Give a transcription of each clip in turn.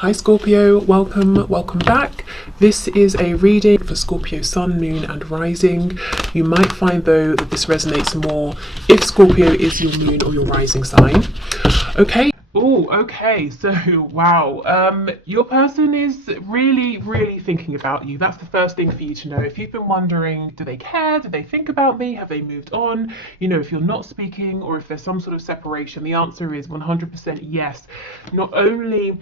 Hi Scorpio, welcome back. This is a reading for Scorpio Sun, Moon and Rising. You might find though that this resonates more if Scorpio is your moon or your rising sign. Okay. Oh, okay. So, wow. Your person is really thinking about you. That's the first thing for you to know. If you've been wondering, do they care? Do they think about me? Have they moved on? You know, if you're not speaking or if there's some sort of separation, the answer is 100% yes. Not only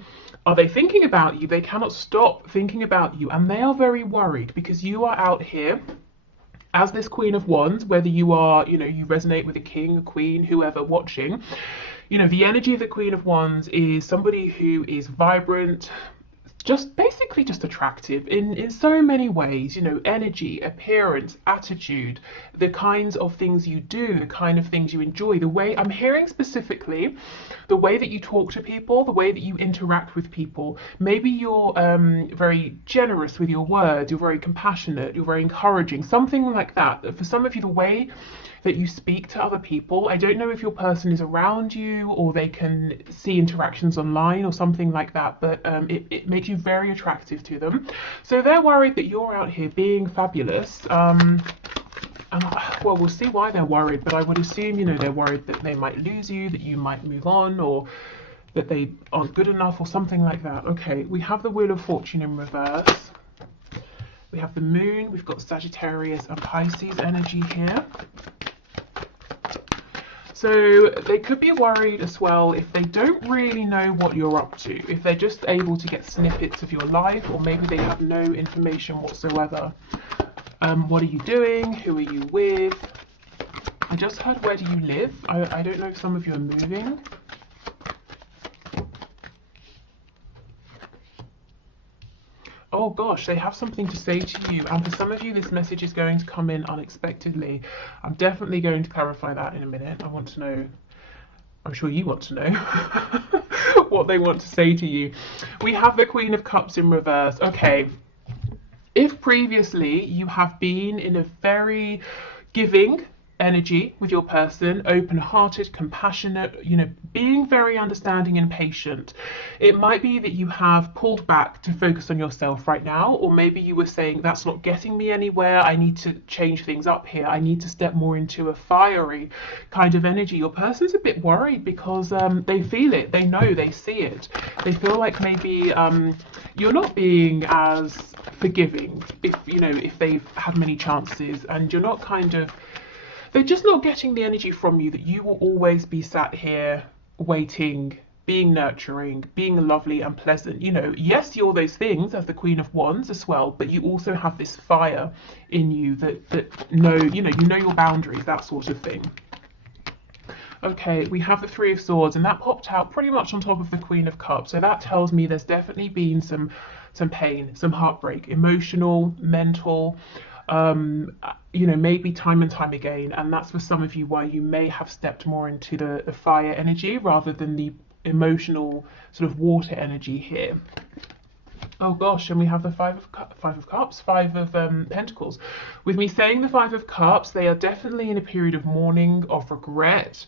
are they thinking about you, they cannot stop thinking about you, and they are very worried because you are out here as this Queen of Wands, whether you are, you resonate with a king, a queen, whoever watching. The energy of the Queen of Wands is somebody who is vibrant, basically just attractive in so many ways, energy, appearance, attitude, the kinds of things you do, the kind of things you enjoy, the way I'm hearing specifically, the way that you talk to people, the way that you interact with people. Maybe you're very generous with your words, you're very compassionate, you're very encouraging, something like that. For some of you, the way that you speak to other people, I don't know if your person is around you or they can see interactions online or something like that, but it makes you very attractive to them. So they're worried that you're out here being fabulous. And well, we'll see why they're worried, but I would assume, they're worried that they might lose you, that you might move on, or that they aren't good enough or something like that. Okay, we have the Wheel of Fortune in reverse. We have the Moon, we've got Sagittarius and Pisces energy here. So they could be worried as well if they don't really know what you're up to, if they're just able to get snippets of your life, or maybe they have no information whatsoever. What are you doing? Who are you with? I just heard, where do you live? I don't know if some of you are moving. Oh gosh, they have something to say to you, and for some of you this message is going to come in unexpectedly. I'm definitely going to clarify that in a minute. I want to know, I'm sure you want to know what they want to say to you. We have the Queen of Cups in reverse. Okay, if previously you have been in a very giving energy with your person, open-hearted, compassionate, being very understanding and patient, it might be that you have pulled back to focus on yourself right now, or maybe you were saying, that's not getting me anywhere, I need to change things up here, I need to step more into a fiery kind of energy. Your person's a bit worried because they feel it, they know, they see it, they feel like maybe you're not being as forgiving if they've had many chances, and you're not they're just not getting the energy from you that you will always be sat here waiting, being nurturing, being lovely and pleasant. Yes, you're those things as the Queen of Wands as well, but you also have this fire in you that know your boundaries, that sort of thing. Okay, we have the Three of Swords, and that popped out pretty much on top of the Queen of Cups. So that tells me there's definitely been some pain, some heartbreak, emotional, mental, maybe time and time again, and that's for some of you why you may have stepped more into the fire energy rather than the emotional sort of water energy here. Oh gosh, and we have the Five of Cups, Five of Pentacles. With me saying the Five of Cups, they are definitely in a period of mourning, of regret,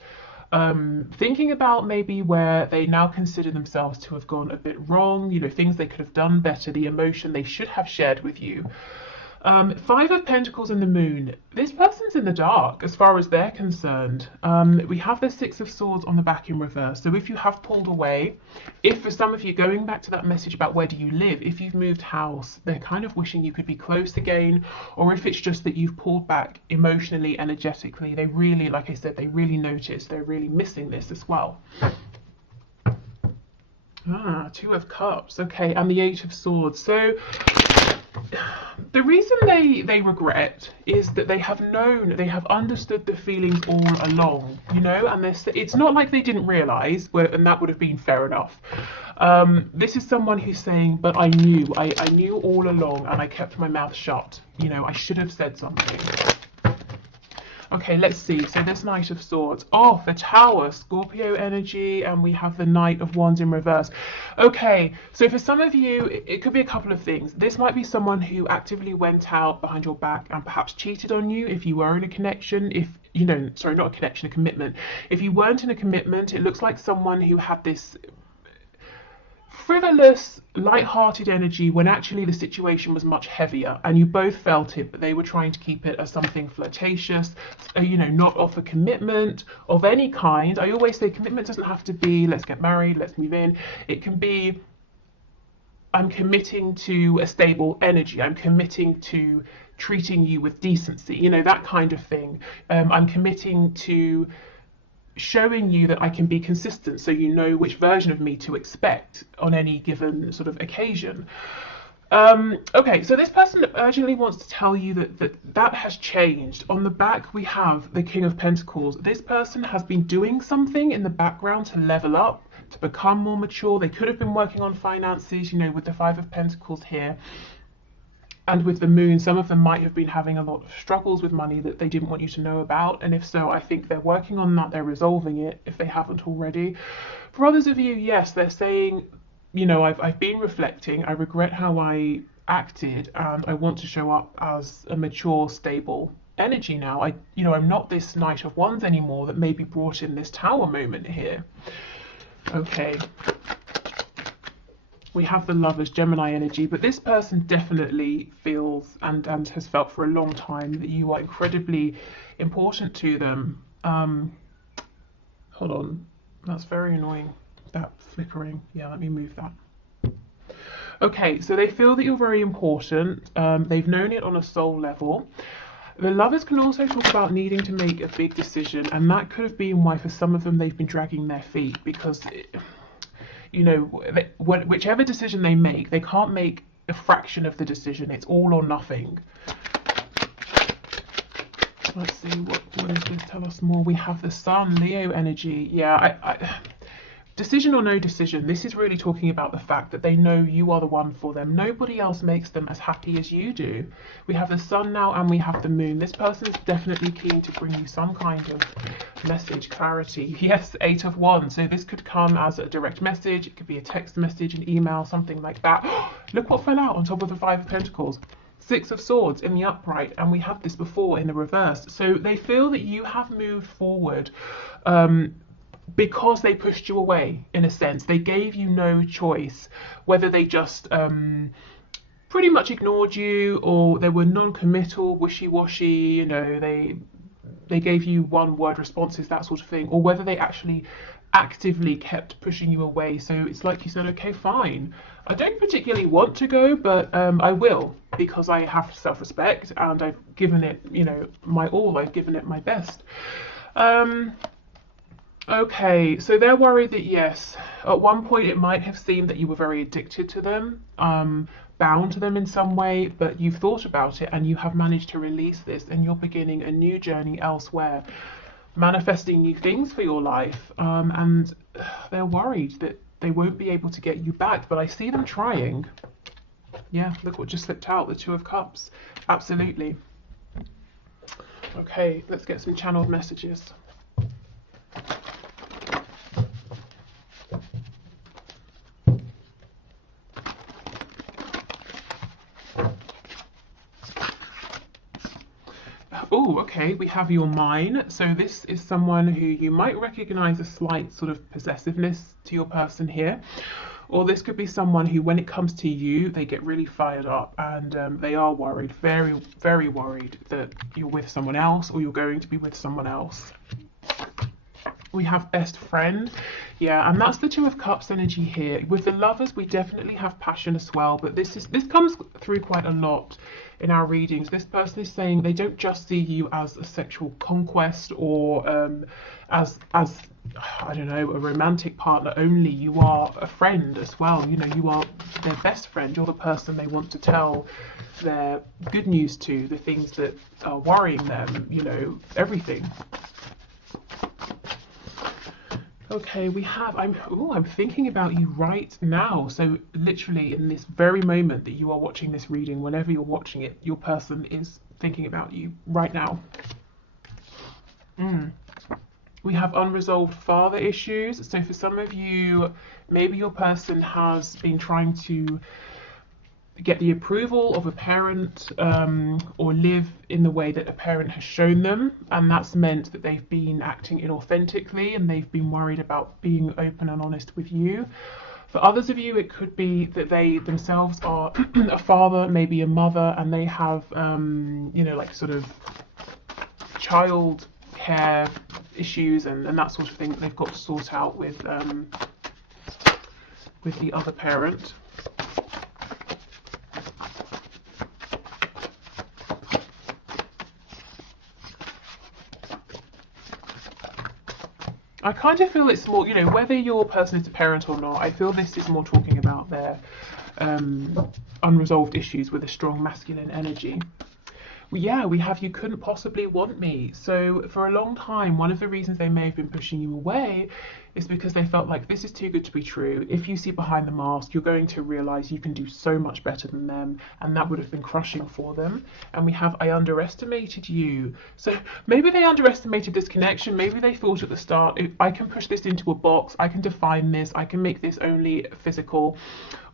thinking about maybe where they now consider themselves to have gone a bit wrong, things they could have done better, the emotion they should have shared with you. Five of Pentacles and the Moon. This person's in the dark as far as they're concerned. We have the Six of Swords on the back in reverse. So if you have pulled away, if for some of you, going back to that message about where do you live, if you've moved house, they're kind of wishing you could be close again, or if it's just that you've pulled back emotionally, energetically, they really, like I said, they really notice, they're really missing this as well. Two of Cups. Okay, and the Eight of Swords. So the reason they regret is that they have understood the feelings all along, and it's not like they didn't realise, and that would have been fair enough. This is someone who's saying, but I knew all along and I kept my mouth shut. I should have said something. Okay, let's see. So this Knight of Swords. Oh, the Tower, Scorpio energy, and we have the Knight of Wands in reverse. Okay, so for some of you, it could be a couple of things. This might be someone who actively went out behind your back and perhaps cheated on you if you were in a connection, sorry, not a connection, a commitment. If you weren't in a commitment, it looks like someone who had this frivolous, light-hearted energy when actually the situation was much heavier, and you both felt it, but they were trying to keep it as something flirtatious, you know, not offer commitment of any kind. I always say commitment doesn't have to be let's get married, let's move in. It can be I'm committing to a stable energy. I'm committing to treating you with decency, you know, that kind of thing. I'm committing to showing you that I can be consistent, so you know which version of me to expect on any given sort of occasion. Okay, so this person urgently wants to tell you that has changed. On the back we have the King of Pentacles. This person has been doing something in the background to level up, to become more mature. They could have been working on finances, you know, with the Five of Pentacles here. And with the Moon, some of them might have been having a lot of struggles with money that they didn't want you to know about. And if so, I think they're working on that. They're resolving it if they haven't already. For others of you, yes, they're saying, you know, I've been reflecting. I regret how I acted, and I want to show up as a mature, stable energy now. I'm not this Knight of Wands anymore that maybe brought in this Tower moment here. Okay. We have the Lovers, Gemini energy, but this person definitely feels and has felt for a long time that you are incredibly important to them. Hold on, that's very annoying, that flickering. Yeah, let me move that. Okay, so they feel that you're very important. They've known it on a soul level. The Lovers can also talk about needing to make a big decision, and that could have been why for some of them they've been dragging their feet, because you know, whichever decision they make, they can't make a fraction of the decision. It's all or nothing. Let's see, what does this tell us more? We have the Sun, Leo energy. Yeah, decision or no decision, this is really talking about the fact that they know you are the one for them. Nobody else makes them as happy as you do. We have the Sun now and we have the Moon. This person is definitely keen to bring you some kind of message, clarity. Yes, Eight of Wands. So this could come as a direct message. It could be a text message, an email, something like that. Look what fell out on top of the Five of Pentacles. Six of Swords in the upright, and we had this before in the reverse. So they feel that you have moved forward because they pushed you away, in a sense. They gave you no choice, whether they just pretty much ignored you, or they were non-committal, wishy-washy, you know, they gave you one-word responses, that sort of thing, or whether they actually actively kept pushing you away. So it's like you said, okay, fine, I don't particularly want to go, but I will, because I have self-respect and I've given it, you know, my all. I've given it my best. Okay, so they're worried that, yes, at one point it might have seemed that you were very addicted to them, bound to them in some way, but you've thought about it and you have managed to release this, and you're beginning a new journey elsewhere, manifesting new things for your life. And they're worried that they won't be able to get you back, but I see them trying. Yeah, look what just slipped out, the Two of Cups. Absolutely. Okay, let's get some channeled messages. Oh, okay, we have your mine. So this is someone who you might recognize a slight sort of possessiveness to your person here. Or this could be someone who, when it comes to you, they get really fired up, and they are worried, very, very worried that you're with someone else or you're going to be with someone else. We have best friend. Yeah, and that's the Two of Cups energy here. With the Lovers, we definitely have passion as well, but this comes through quite a lot in our readings. This person is saying they don't just see you as a sexual conquest or as I don't know, a romantic partner only. You are a friend as well. You know, you are their best friend. You're the person they want to tell their good news to, the things that are worrying them, you know, everything. Okay, we have, I'm thinking about you right now. So literally in this very moment that you are watching this reading, whenever you're watching it, your person is thinking about you right now. We have unresolved father issues. So for some of you, maybe your person has been trying to get the approval of a parent, or live in the way that a parent has shown them, and that's meant that they've been acting inauthentically and they've been worried about being open and honest with you. For others of you, it could be that they themselves are a father, maybe a mother, and they have, you know, like sort of child care issues and that sort of thing that they've got to sort out with the other parent. I kind of feel it's more, you know, whether your person is a parent or not, I feel this is more talking about their unresolved issues with a strong masculine energy. Well, yeah, we have you couldn't possibly want me. So for a long time, one of the reasons they may have been pushing you away is because they felt like this is too good to be true. If you see behind the mask, you're going to realize you can do so much better than them, and that would have been crushing for them. And we have I underestimated you. So maybe they underestimated this connection. Maybe they thought at the start, I can push this into a box, I can define this, I can make this only physical,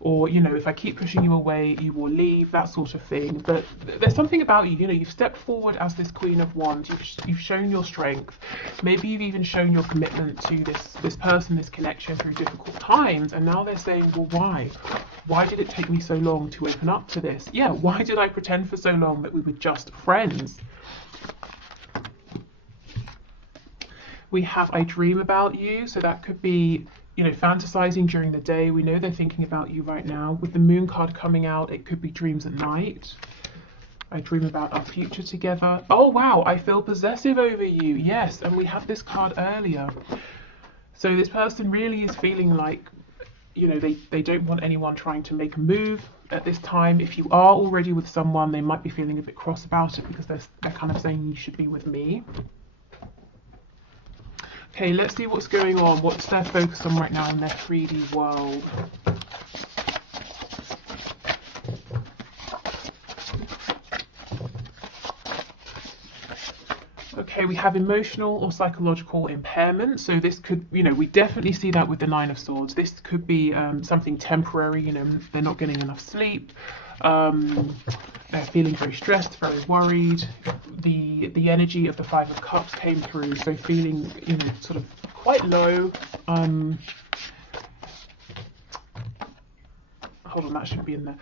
or, you know, if I keep pushing you away, you will leave, that sort of thing. But there's something about you, you know, you've stepped forward as this Queen of Wands, you've shown your strength, maybe you've even shown your commitment to this person, this connection through difficult times, and now they're saying, well, why did it take me so long to open up to this? Yeah, why did I pretend for so long that we were just friends? We have I dream about you, so that could be, you know, fantasizing during the day. We know they're thinking about you right now. With the moon card coming out, it could be dreams at night. I dream about our future together. Oh wow, I feel possessive over you. Yes, and we had this card earlier. So this person really is feeling like, you know, they don't want anyone trying to make a move at this time. If you are already with someone, they might be feeling a bit cross about it because they're kind of saying you should be with me. Okay, let's see what's going on. What's their focus on right now in their 3D world? Okay, we have emotional or psychological impairment. So this could, you know, we definitely see that with the Nine of Swords. This could be something temporary, you know, they're not getting enough sleep. They're feeling very stressed, very worried. The energy of the Five of Cups came through, so feeling, you know, sort of quite low. Hold on, that should be in there.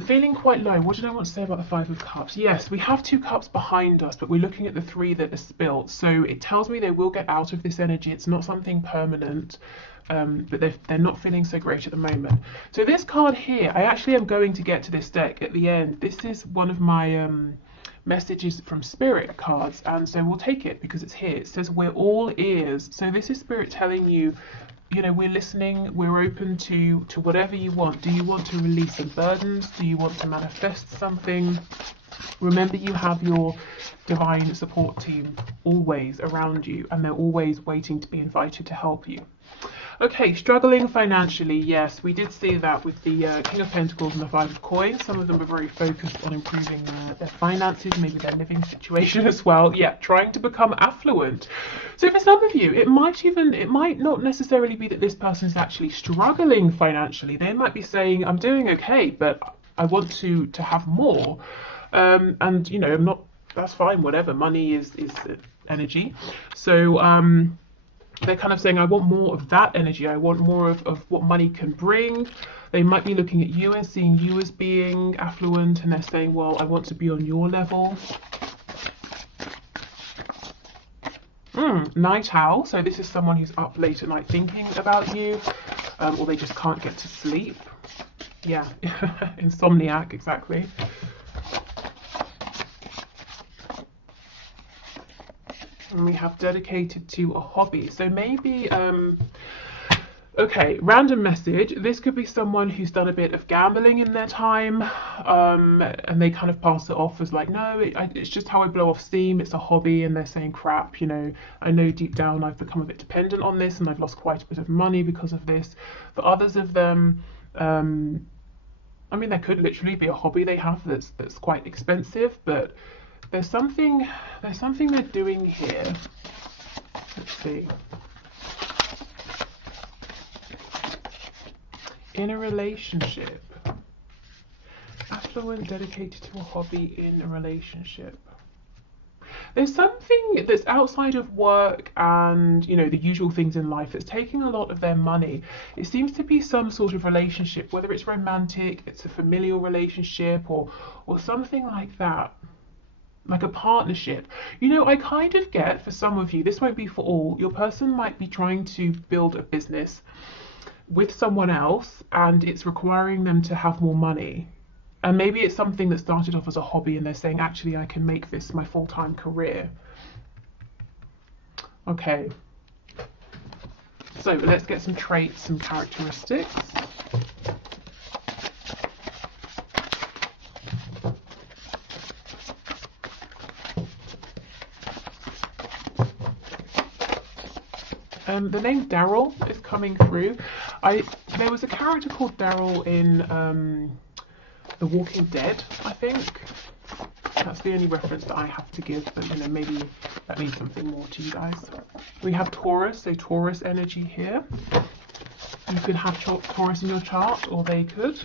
Feeling quite low. What did I want to say about the Five of Cups? Yes, we have two cups behind us, but we're looking at the three that are spilt. So it tells me they will get out of this energy. It's not something permanent, but they're not feeling so great at the moment. So this card here, I actually am going to get to this deck at the end. This is one of my messages from Spirit cards, and so we'll take it because it's here. It says we're all ears. So this is Spirit telling you, you know, we're listening, we're open to whatever you want. Do you want to release some burdens? Do you want to manifest something? Remember, you have your divine support team always around you, and they're always waiting to be invited to help you. Okay, struggling financially. Yes, we did see that with the King of Pentacles and the Five of Coins. Some of them are very focused on improving their finances, maybe their living situation as well. Yeah, trying to become affluent. So for some of you, it might not necessarily be that this person is actually struggling financially. They might be saying, I'm doing okay, but I want to have more. And, you know, I'm not, that's fine, whatever. Money is energy. So, they're kind of saying, I want more of that energy. I want more of what money can bring. They might be looking at you and seeing you as being affluent, and they're saying, well, I want to be on your level. Night owl. So this is someone who's up late at night thinking about you, or they just can't get to sleep. Yeah, insomniac, exactly. And we have dedicated to a hobby. So maybe, okay, random message. This could be someone who's done a bit of gambling in their time, and they kind of pass it off as like, no, it's just how I blow off steam. It's a hobby, and they're saying, crap, you know, I know deep down I've become a bit dependent on this, and I've lost quite a bit of money because of this. For others of them, I mean, there could literally be a hobby they have that's quite expensive, but there's something they're doing here. Let's see. In a relationship. Affluent, dedicated to a hobby in a relationship. There's something that's outside of work and, you know, the usual things in life that's taking a lot of their money. It seems to be some sort of relationship, whether it's romantic, it's a familial relationship, or something like that. Like a partnership. You know, I kind of get, for some of you, this won't be for all, your person might be trying to build a business with someone else and it's requiring them to have more money. And maybe it's something that started off as a hobby and they're saying, actually, I can make this my full-time career. Okay. So let's get some traits, some characteristics. The name Daryl is coming through. There was a character called Daryl in The Walking Dead, I think. That's the only reference that I have to give, but you know, maybe that means something more to you guys. We have Taurus, so Taurus energy here. You could have Taurus in your chart, or they could.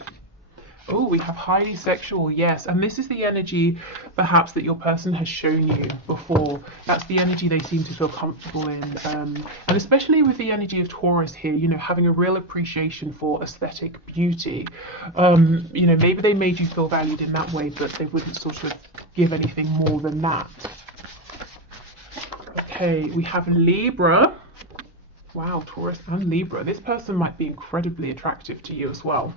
Oh, we have highly sexual, yes. And this is the energy, perhaps, that your person has shown you before. That's the energy they seem to feel comfortable in. And especially with the energy of Taurus here, you know, having a real appreciation for aesthetic beauty. You know, maybe they made you feel valued in that way, but they wouldn't sort of give anything more than that. Okay, we have Libra. Wow, Taurus and Libra. This person might be incredibly attractive to you as well.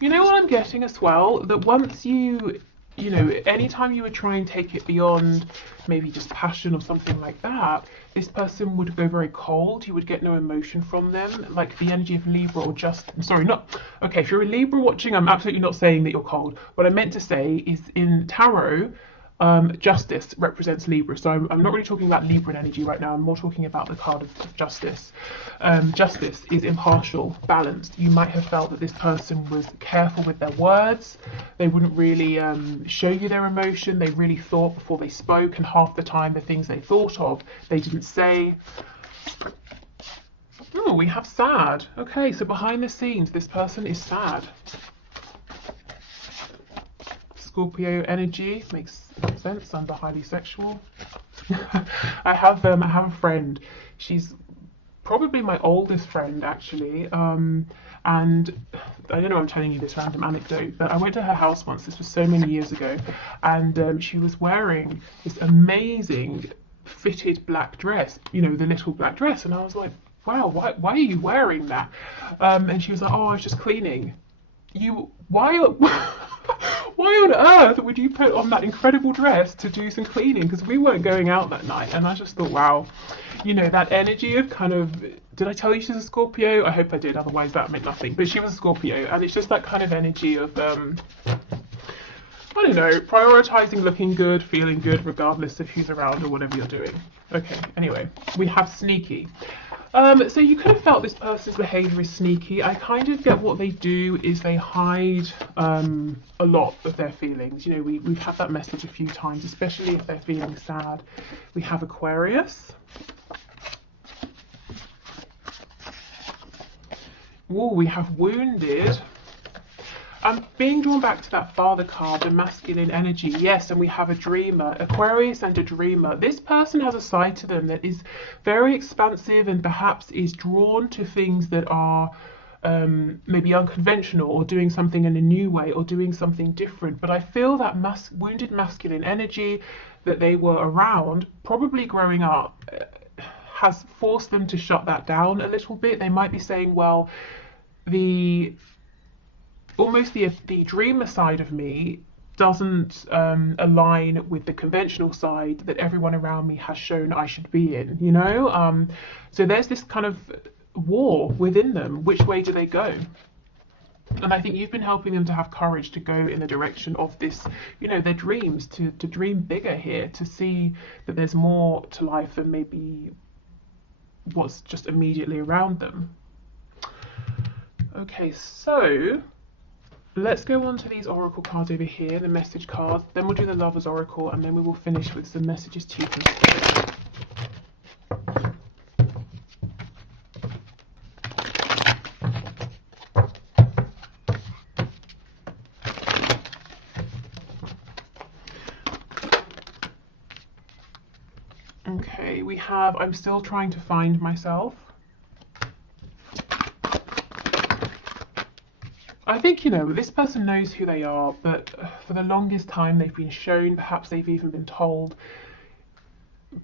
You know what I'm getting as well? That once you know, anytime you would try and take it beyond maybe just passion or something like that, this person would go very cold. You would get no emotion from them, like the energy of Libra or just, sorry, not, okay, if you're a Libra watching, I'm absolutely not saying that you're cold. What I meant to say is in tarot, justice represents Libra, so I'm not really talking about Libran energy right now. I'm more talking about the card of justice. Justice is impartial, balanced. You might have felt that this person was careful with their words. They wouldn't really show you their emotion. They really thought before they spoke, and half the time the things they thought of, they didn't say. Oh, we have sad. Okay, so behind the scenes, this person is sad. Scorpio energy makes sense under highly sexual. I have a friend. She's probably my oldest friend actually. And I don't know, I'm telling you this random anecdote, but I went to her house once. This was so many years ago, and she was wearing this amazing fitted black dress. You know, the little black dress, and I was like, wow, why are you wearing that? And she was like, oh, I was just cleaning. Why on earth would you put on that incredible dress to do some cleaning? Because we weren't going out that night. And I just thought, wow, you know, that energy of kind of, did I tell you she's a Scorpio? I hope I did, otherwise that meant nothing. But she was a Scorpio, and it's just that kind of energy of, I don't know, prioritizing looking good, feeling good, regardless of who's around or whatever you're doing. Okay, anyway, we have sneaky. So you could have felt this person's behaviour is sneaky. I kind of get what they do is they hide a lot of their feelings. You know, we've had that message a few times, especially if they're feeling sad. We have Aquarius. Oh, we have wounded. I'm being drawn back to that father card, the masculine energy. Yes, and we have a dreamer, Aquarius and a dreamer. This person has a side to them that is very expansive and perhaps is drawn to things that are maybe unconventional, or doing something in a new way, or doing something different. But I feel that wounded masculine energy that they were around, probably growing up, has forced them to shut that down a little bit. They might be saying, well, almost the dreamer side of me doesn't align with the conventional side that everyone around me has shown I should be in, you know? So there's this kind of war within them. Which way do they go? And I think you've been helping them to have courage to go in the direction of this, you know, their dreams, to dream bigger here, to see that there's more to life than maybe what's just immediately around them. Okay, so let's go on to these oracle cards over here, the message cards. Then we'll do the Lovers Oracle, and then we will finish with some messages to you from Spirit. have I'm still trying to find myself. I think, you know, this person knows who they are, but for the longest time they've been shown, perhaps they've even been told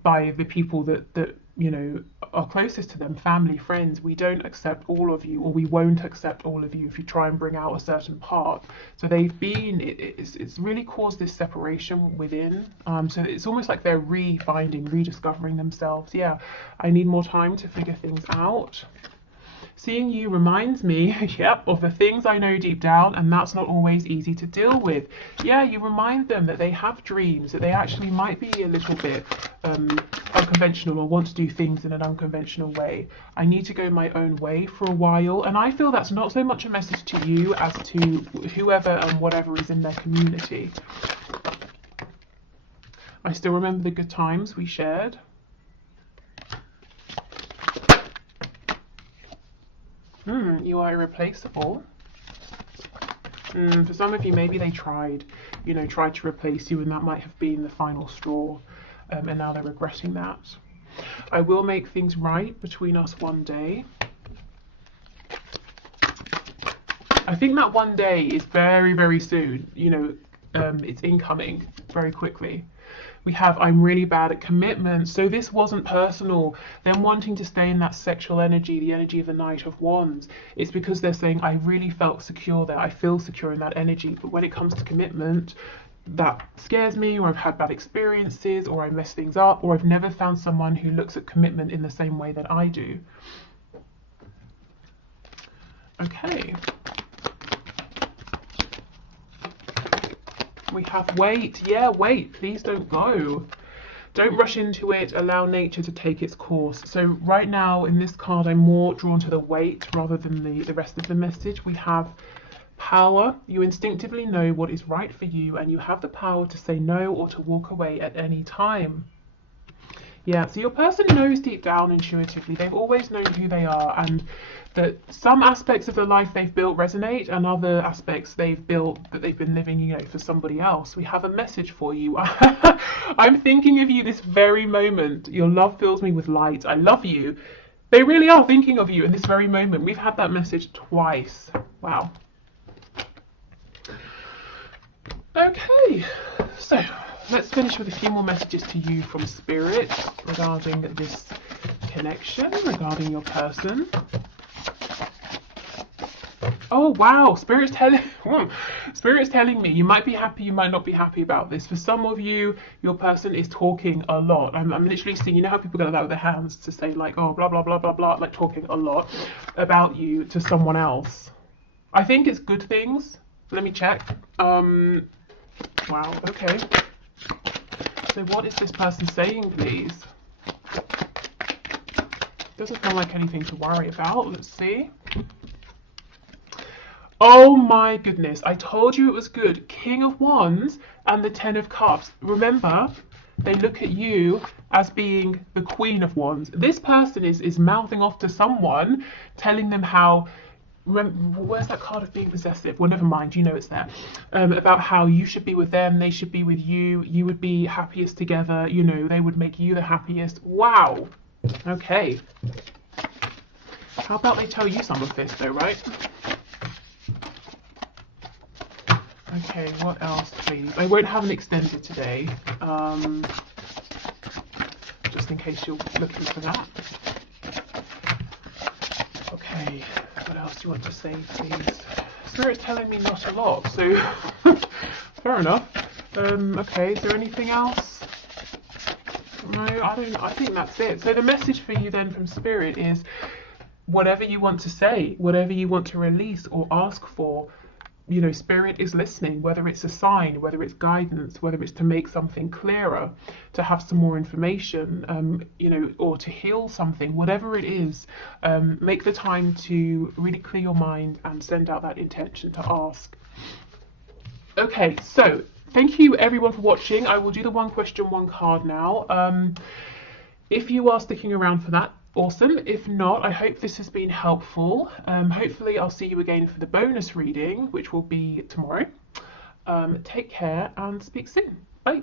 by the people that you know are closest to them, family, friends, we don't accept all of you, or we won't accept all of you if you try and bring out a certain part. So they've been, it's really caused this separation within. So it's almost like they're refinding, rediscovering themselves. Yeah, I need more time to figure things out. Seeing you reminds me, yep, of the things I know deep down, and that's not always easy to deal with. Yeah, you remind them that they have dreams, that they actually might be a little bit unconventional, or want to do things in an unconventional way. I need to go my own way for a while, and I feel that's not so much a message to you as to whoever and whatever is in their community. I still remember the good times we shared. You are irreplaceable. For some of you, maybe they tried to replace you, and that might have been the final straw, and now they're regretting that. I will make things right between us one day. I think that one day is very, very soon. You know, it's incoming very quickly. We have, I'm really bad at commitment. So this wasn't personal. Them wanting to stay in that sexual energy, the energy of the Knight of Wands, it's because they're saying, I really felt secure there. I feel secure in that energy. But when it comes to commitment, that scares me, or I've had bad experiences, or I mess things up, or I've never found someone who looks at commitment in the same way that I do. Okay. We have wait. Yeah, wait. Please don't go. Don't rush into it. Allow nature to take its course. So right now in this card, I'm more drawn to the wait rather than the rest of the message. We have power. You instinctively know what is right for you, and you have the power to say no or to walk away at any time. Yeah, so your person knows deep down intuitively. They've always known who they are, and that some aspects of the life they've built resonate, and other aspects they've built that they've been living, you know, for somebody else. We have a message for you. I'm thinking of you this very moment. Your love fills me with light. I love you. They really are thinking of you in this very moment. We've had that message twice. Wow. Okay, so let's finish with a few more messages to you from Spirit regarding this connection, regarding your person. Oh wow, Spirit's telling me you might be happy, you might not be happy about this. For some of you, your person is talking a lot. I'm literally seeing, you know how people go like that with their hands to say like, oh, blah, blah, blah, blah, blah, like talking a lot about you to someone else. I think it's good things. Let me check. Wow, okay. So what is this person saying, please? Doesn't feel like anything to worry about. Let's see. Oh my goodness, I told you it was good. King of Wands and the Ten of Cups. Remember, they look at you as being the Queen of Wands. This person is mouthing off to someone, telling them how, where's that card of being possessive? Well, never mind, you know it's there. About how you should be with them, they should be with you, you would be happiest together, you know, they would make you the happiest. Wow. Okay. How about they tell you some of this though, right? Okay, what else, please? I won't have an extended today, just in case you're looking for that. Okay, what else do you want to say, please? Spirit's telling me not a lot, so fair enough. Okay, is there anything else? No, I think that's it. So the message for you then from Spirit is whatever you want to say, whatever you want to release or ask for, you know, Spirit is listening, whether it's a sign, whether it's guidance, whether it's to make something clearer, to have some more information, you know, or to heal something, whatever it is, make the time to really clear your mind and send out that intention to ask. Okay, so thank you everyone for watching. I will do the one question, one card now. If you are sticking around for that, awesome. If not, I hope this has been helpful. Hopefully I'll see you again for the bonus reading, which will be tomorrow. Take care and speak soon. Bye.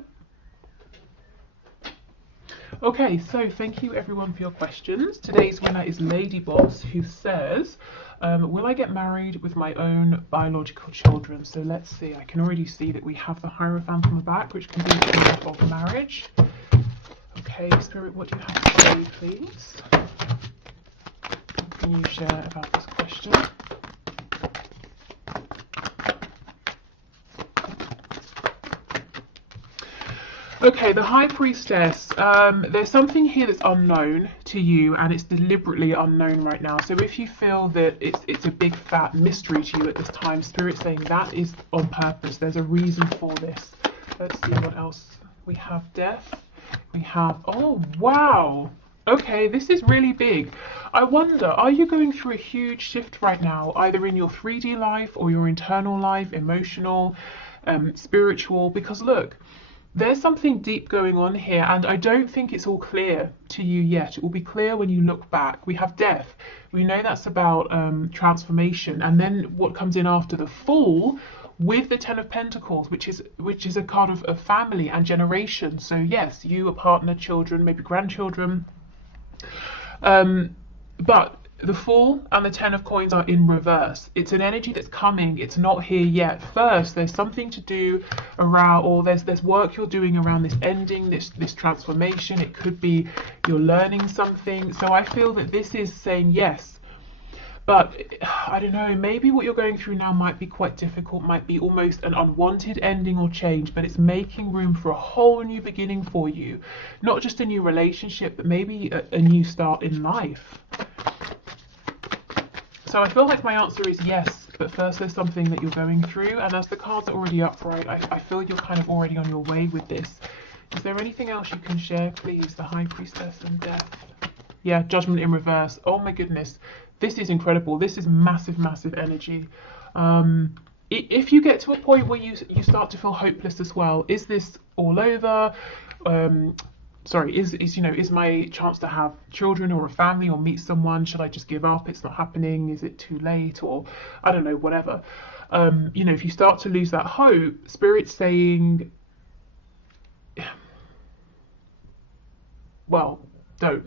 Okay, so thank you everyone for your questions. Today's winner is Lady Boss, who says, will I get married with my own biological children? So let's see, I can already see that we have the Hierophant on the back, which can be a symbol of marriage. Okay, Spirit, what do you have to say, please? What can you share about this question? Okay, the High Priestess, there's something here that's unknown to you, and it's deliberately unknown right now. So if you feel that it's a big fat mystery to you at this time, Spirit's saying that is on purpose. There's a reason for this. Let's see what else we have. Death. We have, oh wow. Okay, this is really big. I wonder, are you going through a huge shift right now, either in your 3D life or your internal life, emotional, spiritual? Because look, there's something deep going on here, and I don't think it's all clear to you yet. It will be clear when you look back. We have death. We know that's about transformation, and then what comes in after the Fool with the Ten of Pentacles, which is a card of family and generation. So yes, you, a partner, children, maybe grandchildren. But the Fool and the Ten of Coins are in reverse. It's an energy that's coming. It's not here yet. First, there's something to do around, or there's work you're doing around this ending, this transformation. It could be you're learning something. So I feel that this is saying yes. But I don't know, maybe what you're going through now might be quite difficult, might be almost an unwanted ending or change, but it's making room for a whole new beginning for you. Not just a new relationship, but maybe a new start in life. So I feel like my answer is yes, but first there's something that you're going through, and as the cards are already upright, I feel you're kind of already on your way with this. Is there anything else you can share, please? The High Priestess and Death. Yeah, Judgment in reverse. Oh my goodness. This is incredible. This is massive, massive energy. If you get to a point where you start to feel hopeless as well, is this all over? Sorry, is my chance to have children or a family or meet someone, should I just give up? It's not happening. Is it too late? Or I don't know, whatever. If you start to lose that hope, Spirit's saying, well, don't.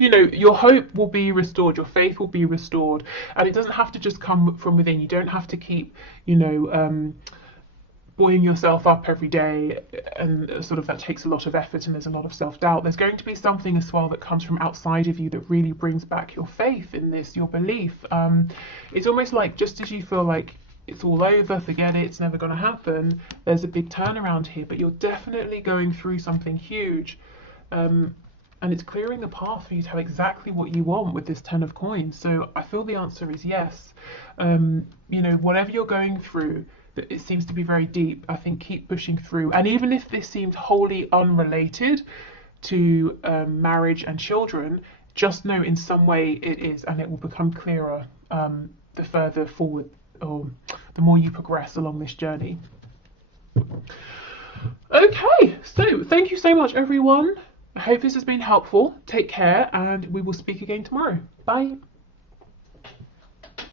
Your hope will be restored, your faith will be restored, and it doesn't have to just come from within. You don't have to keep, buoying yourself up every day, and sort of that takes a lot of effort, and there's a lot of self-doubt. There's going to be something as well that comes from outside of you that really brings back your faith in this, your belief. It's almost like, just as you feel like it's all over, forget it, it's never going to happen, there's a big turnaround here, but you're definitely going through something huge. And it's clearing the path for you to have exactly what you want with this Ten of Coins. So I feel the answer is yes. Whatever you're going through, it seems to be very deep. I think keep pushing through. And even if this seems wholly unrelated to marriage and children, just know in some way it is, and it will become clearer the further forward, or the more you progress along this journey. Okay, so thank you so much, everyone. I hope this has been helpful. Take care, and we will speak again tomorrow. Bye.